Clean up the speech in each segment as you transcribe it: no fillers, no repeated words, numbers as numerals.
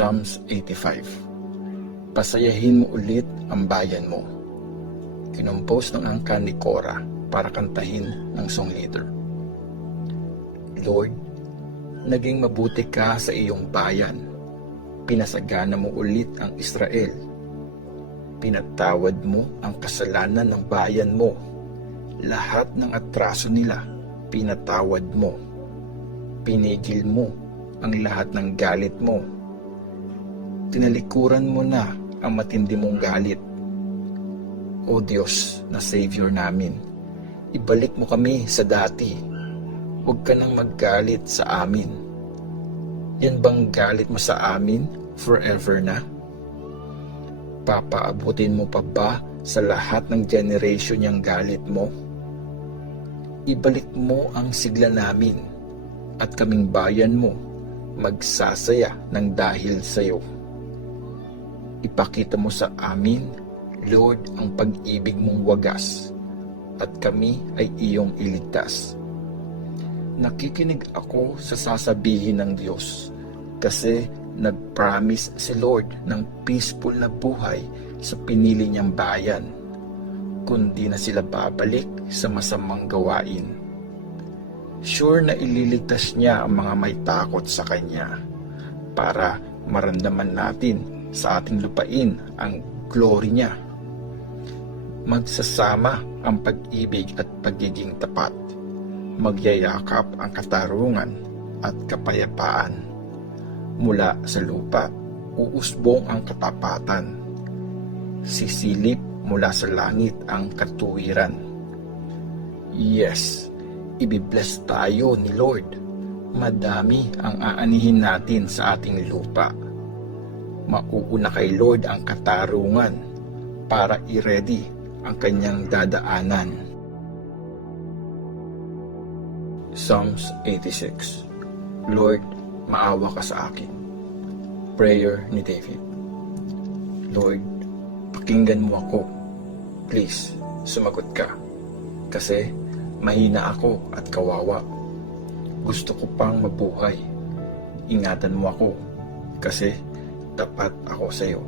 Psalms 85. Pasayahin mo ulit ang bayan mo. Kinompose ng angkan ni Korah para kantahin ng song leader. Lord, naging mabuti ka sa iyong bayan. Pinasagana mo ulit ang Israel. Pinatawad mo ang kasalanan ng bayan mo. Lahat ng atraso nila, pinatawad mo. Pinigil mo ang lahat ng galit mo. Tinalikuran mo na ang matindi mong galit. O Diyos na Savior namin, ibalik mo kami sa dati. Huwag ka nang maggalit sa amin. Yan bang galit mo sa amin forever na? Papaabutin mo pa ba sa lahat ng generation yung galit mo? Ibalik mo ang sigla namin at kaming bayan mo magsasaya ng dahil sa iyo. Ipakita mo sa amin, Lord, ang pag-ibig mong wagas at kami ay iyong iligtas. Nakikinig ako sa sasabihin ng Diyos kasi nag-promise si Lord ng peaceful na buhay sa pinili niyang bayan, kundi na sila babalik sa masamang gawain. Sure na ililigtas niya ang mga may takot sa Kanya para maramdaman natin sa ating lupain ang glory niya. Magsasama ang pag-ibig at pagiging tapat. Magyayakap ang katarungan at kapayapaan. Mula sa lupa, uusbong ang katapatan. Sisilip mula sa langit ang katuwiran. Yes, ibibless tayo ni Lord. Madami ang aanihin natin sa ating lupa. Mauuna kay Lord ang katarungan para i-ready ang kanyang dadaanan. Psalms 86. Lord, maawa ka sa akin. Prayer ni David. Lord, pakinggan mo ako. Please, sumagot ka. Kasi mahina ako at kawawa. Gusto ko pang mabuhay. Ingatan mo ako kasi tapat ako sa iyo.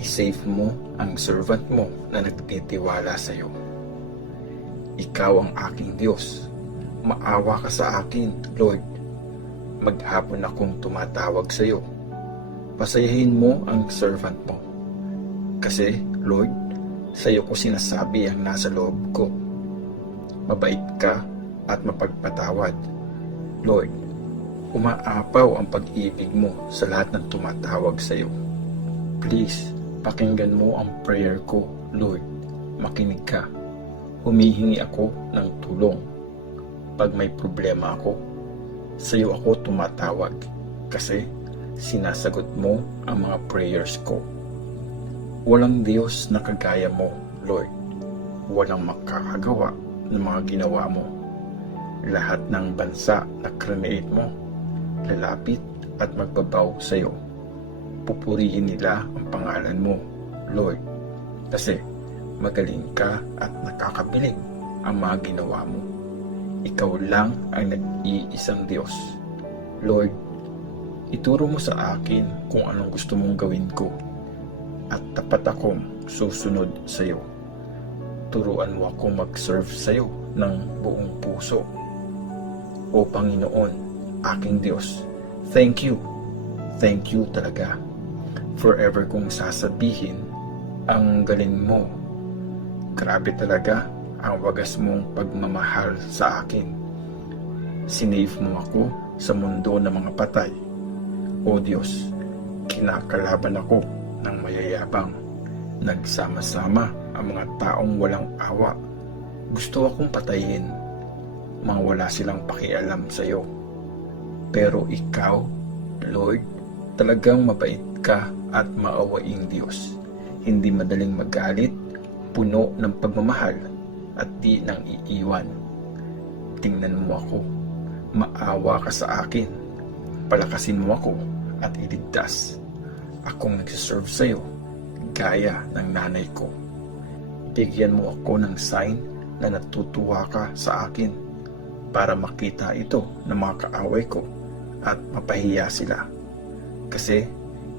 I-save mo ang servant mo na nagtitiwala sa iyo. Ikaw ang aking Diyos. Maawa ka sa akin, Lord. Maghapon akong tumatawag sa iyo. Pasayahin mo ang servant mo. Kasi, Lord, sa iyo ko sinasabi ang nasa loob ko. Mabait ka at mapagpatawad. Lord, umaapaw ang pag-ibig mo sa lahat ng tumatawag sa iyo. Please, pakinggan mo ang prayer ko, Lord. Makinig ka. Humihingi ako ng tulong. Pag may problema ako, sa iyo ako tumatawag kasi sinasagot mo ang mga prayers ko. Walang Diyos na kagaya mo, Lord. Walang makakagawa ng mga ginawa mo. Lahat ng bansa na create mo, lalapit at magbabaw sa iyo. Pupurihin nila ang pangalan mo, Lord, kasi magaling ka at nakakabilib ang mga ginawa mo. Ikaw lang ang nag-iisang Diyos. Lord, ituro mo sa akin kung anong gusto mong gawin ko at tapat akong susunod sa iyo. Turuan mo akong mag-serve sa iyo ng buong puso. O Panginoon, aking Diyos, thank you. Thank you talaga. Forever kong sasabihin, ang galing mo. Grabe talaga ang wagas mong pagmamahal sa akin. Sinave mo ako sa mundo ng mga patay. O Diyos, kinakalaban ako ng mayayabang. Nagsama-sama ang mga taong walang awa. Gusto akong patayin. Mga wala silang pakialam sa iyo. Pero ikaw, Lord, talagang mabait ka at maawaing Diyos. Hindi madaling magalit, puno ng pagmamahal at di nang iiwan. Tingnan mo ako, maawa ka sa akin, palakasin mo ako at iligtas. Akong nagsiserve sa iyo, gaya ng nanay ko. Bigyan mo ako ng sign na natutuwa ka sa akin para makita ito ng mga kaaway ko at mapahiya sila. Kasi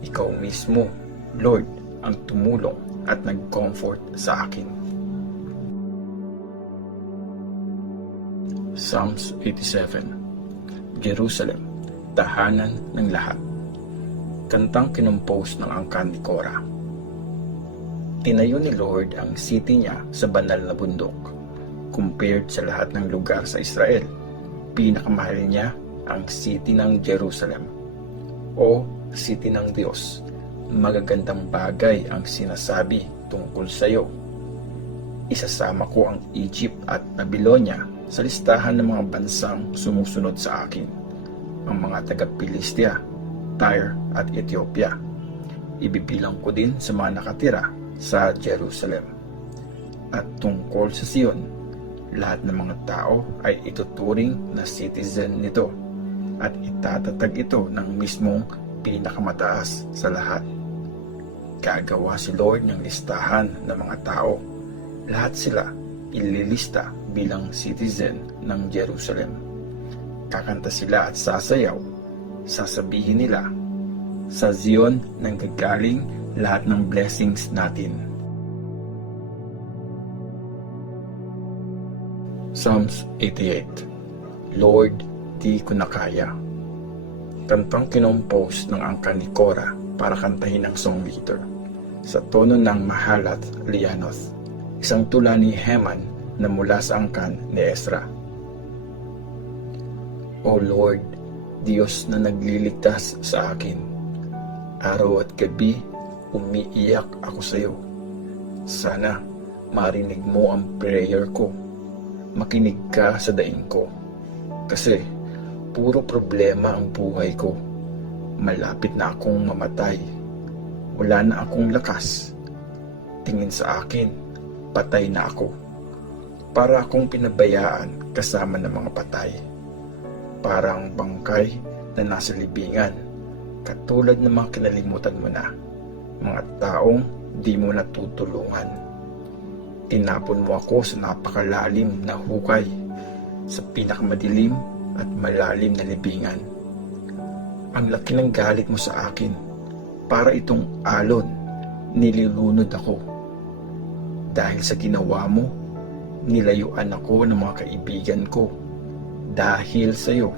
Ikaw mismo, Lord, ang tumulong at nag-comfort sa akin. Psalms 87. Jerusalem, tahanan ng lahat. Kantang kinumpos ng angkan ni Korah. Tinayo ni Lord ang city niya sa banal na bundok. Compared sa lahat ng lugar sa Israel, pinakamahal niya ang city ng Jerusalem o city ng Diyos. Magagandang bagay ang sinasabi tungkol sa iyo. Isasama ko ang Egypt at Babylonia sa listahan ng mga bansang sumusunod sa akin, ang mga taga-Pilistia, Tyre at Ethiopia. Ibibilang ko din sa mga nakatira sa Jerusalem. At tungkol sa Sion, lahat ng mga tao ay ituturing na citizen nito at itatatag ito ng mismong pinakamataas sa lahat. Gagawa si Lord ng listahan ng mga tao. Lahat sila ililista bilang citizen ng Jerusalem. Kakanta sila at sasayaw. Sasabihin nila, sa Zion nanggagaling lahat ng blessings natin. Psalms 88. Lord, di ko na kaya. Kantang kinompose ng angkan ni Korah para kantahin ng song leader. Sa tono ng Mahalat Lianoth, isang tula ni Heman na mula sa angkan ni Ezra. O Lord, Diyos na nagliligtas sa akin, araw at gabi umiiyak ako sa iyo. Sana marinig mo ang prayer ko. Makinig ka sa daing ko. Kasi puro problema ang buhay ko. Malapit na akong mamatay. Wala na akong lakas. Tingin sa akin, patay na ako. Para akong pinabayaan kasama ng mga patay. Parang bangkay na nasa libingan, katulad ng mga kinalimutan mo na, mga taong di mo natutulungan. Tinapon mo ako sa napakalalim na hukay, sa pinakamadilim at malalim na libingan. Ang laki ng galit mo sa akin, para itong alon, nililunod ako. Dahil sa ginawa mo, nilayuan ako ng mga kaibigan ko. Dahil sa iyo,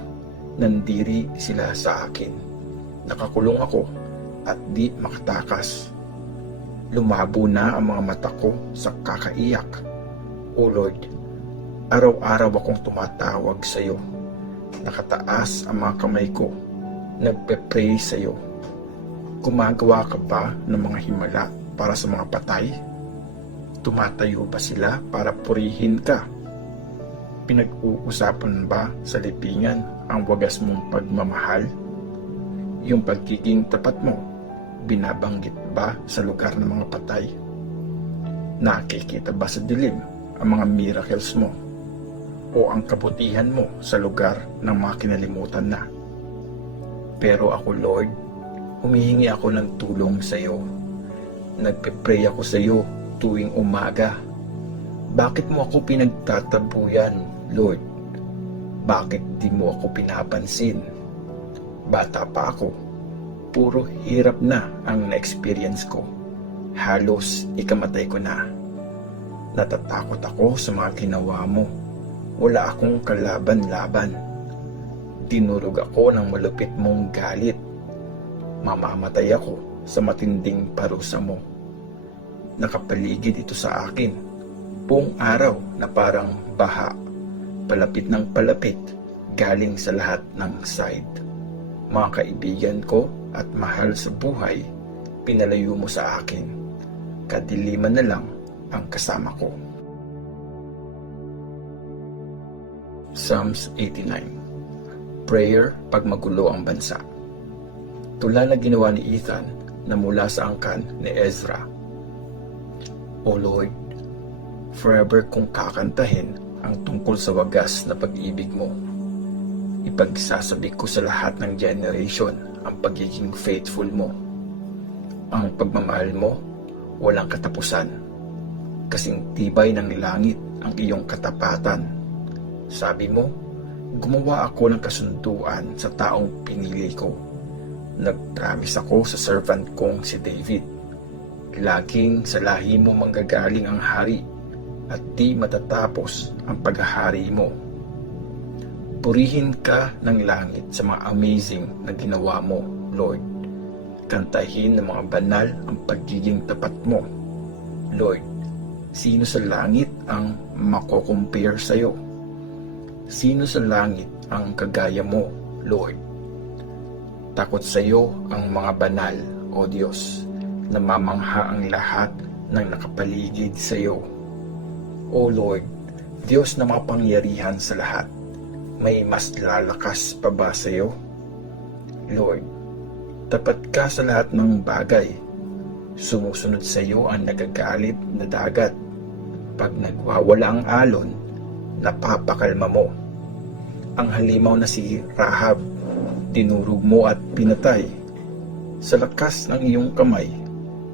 nandiri sila sa akin. Nakakulong ako at di makatakas. Lumabo na ang mga mata ko sa kakaiyak. O Lord, araw-araw akong tumatawag sa iyo. Nakataas ang mga kamay ko. Nagpe-pray sa iyo. Gumagawa ka ba ng mga himala para sa mga patay? Tumatayo ba sila para purihin ka? Pinag-uusapan ba sa libingan ang wagas mong pagmamahal? Yung pagiging tapat mo, binabanggit ba sa lugar ng mga patay? Nakikita ba sa dilim ang mga miracles mo? O ang kabutihan mo sa lugar ng mga kinalimutan na? Pero ako, Lord, humihingi ako ng tulong sa iyo. Nagpe-pray ako sa iyo tuwing umaga. Bakit mo ako pinagtatabuyan, Lord? Bakit di mo ako pinapansin? Bata pa ako, puro hirap na ang na-experience ko. Halos ikamatay ko na. Natatakot ako sa mga ginawa mo. Wala akong kalaban-laban. Dinurog ako ng malupit mong galit. Mamamatay ako sa matinding parusa mo. Nakapaligid ito sa akin, buong araw na parang baha, palapit ng palapit, galing sa lahat ng side. Mga kaibigan ko at mahal sa buhay, pinalayo mo sa akin. Kadiliman na lang ang kasama ko. Psalms 89. Prayer pag magulo ang bansa. Tula na ginawa ni Ethan na mula sa angkan ni Ezra. O Lord, forever kong kakantahin ang tungkol sa wagas na pag-ibig mo. Ipagsasabi ko sa lahat ng generation ang pagiging faithful mo. Ang pagmamahal mo, walang katapusan. Kasing tibay ng langit ang iyong katapatan. Sabi mo, gumawa ako ng kasunduan sa taong pinili ko. nagpromise ako sa servant kong si David. Laging sa lahi mo manggagaling ang hari at di matatapos ang paghahari mo. Purihin ka ng langit sa mga amazing na ginawa mo, Lord. Kantahin ng mga banal ang pagiging tapat mo. Lord, sino sa langit ang makocompare sa iyo? Sino sa langit ang kagaya mo, Lord? Takot sa iyo ang mga banal, O Diyos, namamangha ang lahat ng nakapaligid sa iyo. O Lord, Diyos na makapangyarihan sa lahat, may mas lalakas pa ba sa iyo? Lord, tapat ka sa lahat ng bagay. Sumusunod sa iyo ang nagagalit na dagat. Pag nagwawala ang alon, napapakalma mo. Ang halimaw na si Rahab, dinurog mo at pinatay. Sa lakas ng iyong kamay,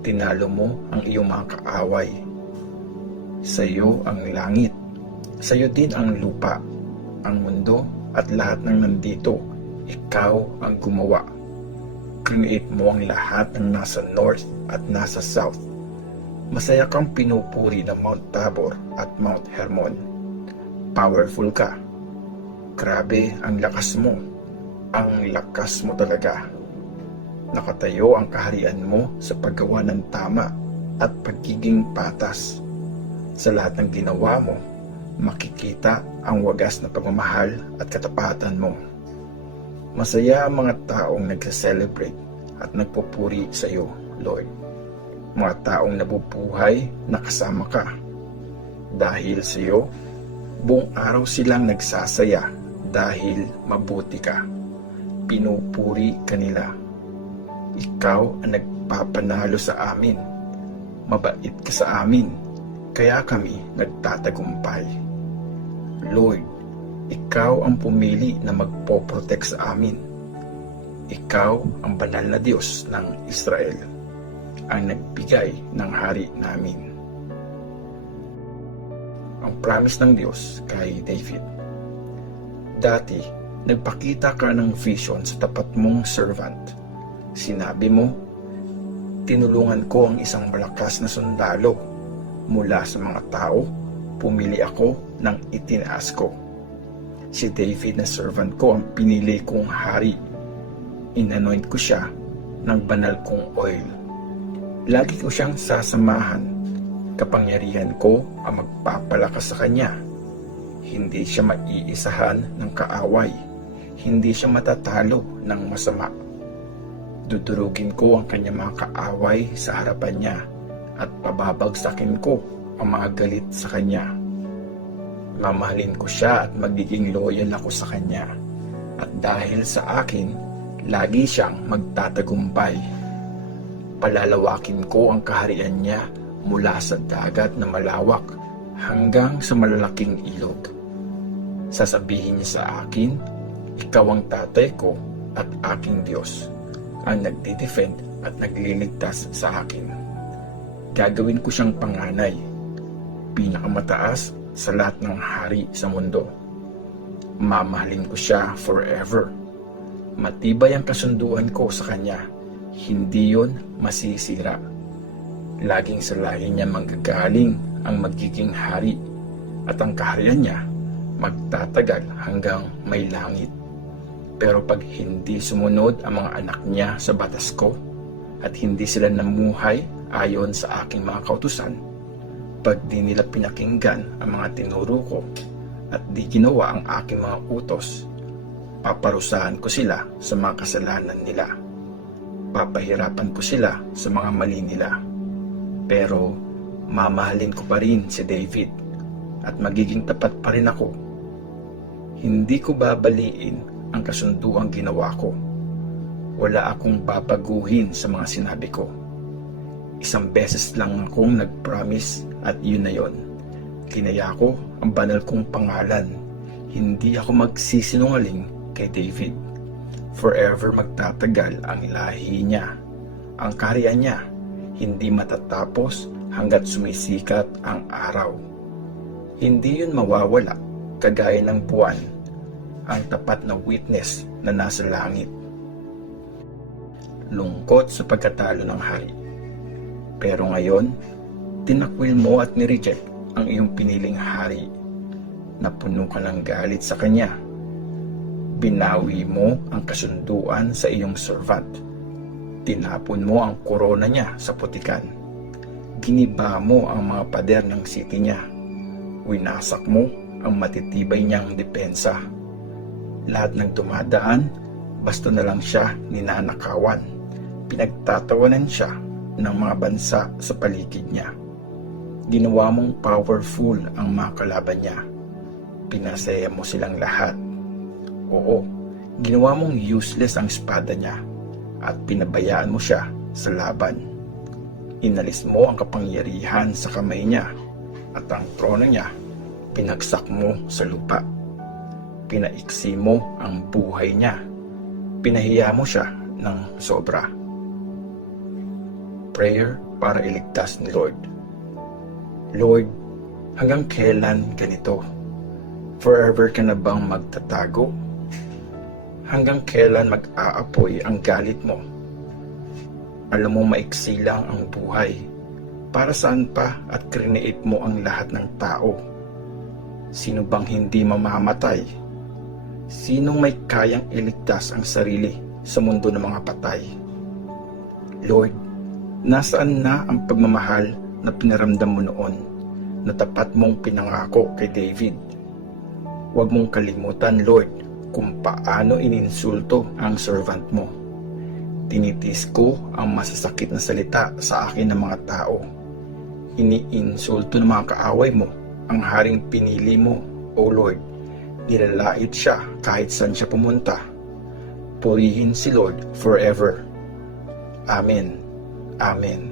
tinalo mo ang iyong mga kaaway. Sa iyo ang langit, sa iyo din ang lupa, ang mundo at lahat ng nandito, ikaw ang gumawa. Create mo ang lahat ng nasa north at nasa south. Masaya kang pinupuri ng Mount Tabor at Mount Hermon. Powerful ka. Grabe ang lakas mo. Ang lakas mo talaga. Nakatayo ang kaharian mo sa paggawa ng tama at pagiging patas. Sa lahat ng ginawa mo, makikita ang wagas na pagmamahal at katapatan mo. Masaya ang mga taong nagsa-celebrate at nagpupuri sa iyo, Lord. Mga taong nabubuhay na kasama ka. Dahil sa iyo, buong araw silang nagsasaya dahil mabuti ka. Pinupuri ka nila. Ikaw ang nagpapanalo sa amin. Mabait ka sa amin, kaya kami nagtatagumpay. Lord, ikaw ang pumili na magpoprotect sa amin. Ikaw ang banal na Diyos ng Israel, ang nagbigay ng hari namin. Ang promise ng Diyos kay David. Dati, nagpakita ka ng vision sa tapat mong servant. Sinabi mo, tinulungan ko ang isang malakas na sundalo. Mula sa mga tao, pumili ako ng itinaas ko. Si David na servant ko ang pinili kong hari. Inanoint ko siya ng banal kong oil. Lagi ko siyang sasamahan. Kapangyarihan ko ang magpapalakas sa kanya. Hindi siya maiisahan ng kaaway. Hindi siya matatalo ng masama. Dudurugin ko ang kanyang mga kaaway sa harapan niya at pababagsakin ko ang mga galit sa kanya. Mamahalin ko siya at magiging loyal ako sa kanya. At dahil sa akin, lagi siyang magtatagumpay. Palalawakin ko ang kaharian niya mula sa dagat na malawak hanggang sa malalaking ilog. Sasabihin niya sa akin, ikaw ang tatay ko at aking Diyos, ang nagdidefend at nagliligtas sa akin. Gagawin ko siyang panganay, pinakamataas sa lahat ng hari sa mundo. Mamahalin ko siya forever. Matibay ang kasunduan ko sa kanya, hindi yon masisira. Laging sa lahi niya manggagaling ang magiging hari, at ang kaharian niya magtatagal hanggang may langit. Pero pag hindi sumunod ang mga anak niya sa batas ko, at hindi sila namuhay ayon sa aking mga kautusan, pag di nila pinakinggan ang mga tinuro ko at di ginawa ang aking mga utos, paparusahan ko sila sa mga kasalanan nila. Papahirapan ko sila sa mga mali nila. Pero mamahalin ko pa rin si David at magiging tapat pa rin ako. Hindi ko babaliin ang kasunduang ginawa ko. Wala akong babaguhin sa mga sinabi ko. Isang beses lang akong nag-promise at yun na yun. Kinaya ko ang banal kong pangalan. Hindi ako magsisinungaling kay David. Forever magtatagal ang lahi niya. Ang kaharian niya hindi matatapos hanggat sumisikat ang araw. Hindi yun mawawala kagaya ng buwan, ang tapat na witness na nasa langit. lungkot sa pagkatalo ng hari. Pero ngayon, tinakwil mo at nireject ang iyong piniling hari. Napuno ka ng galit sa kanya. Binawi mo ang kasunduan sa iyong servant. Tinapon mo ang korona niya sa putikan. Giniba mo ang mga pader ng city niya. Winasak mo ang matitibay niyang depensa. Lahat ng dumadaan, basta na lang siya ninanakawan. Pinagtatawanan siya ng mga bansa sa paligid niya. Ginawa mong powerful ang mga kalaban niya. Pinasaya mo silang lahat. Oo, ginawa mong useless ang espada niya at pinabayaan mo siya sa laban. Inalis mo ang kapangyarihan sa kamay niya at ang trono niya pinagsak mo sa lupa. Pinaiksi mo ang buhay niya. Pinahiya mo siya ng sobra. Prayer para iligtas ni Lord. Lord, hanggang kailan ganito? Forever ka na bang magtatago? Hanggang kailan mag-aapoy ang galit mo? Alam mo maiksi lang ang buhay. Para saan pa at create mo ang lahat ng tao? Sino bang hindi mamamatay? Sinong may kayang iligtas ang sarili sa mundo ng mga patay? Lord, nasaan na ang pagmamahal na pinaramdam mo noon na tapat mong pinangako kay David? Huwag mong kalimutan, Lord, kung paano ininsulto ang servant mo. Tinitis ko ang masasakit na salita sa akin ng mga tao. Iniinsulto ng mga kaaway mo ang haring pinili mo, O Lord. Nilalait siya kahit saan siya pumunta. Purihin si Lord forever. Amen. Amen.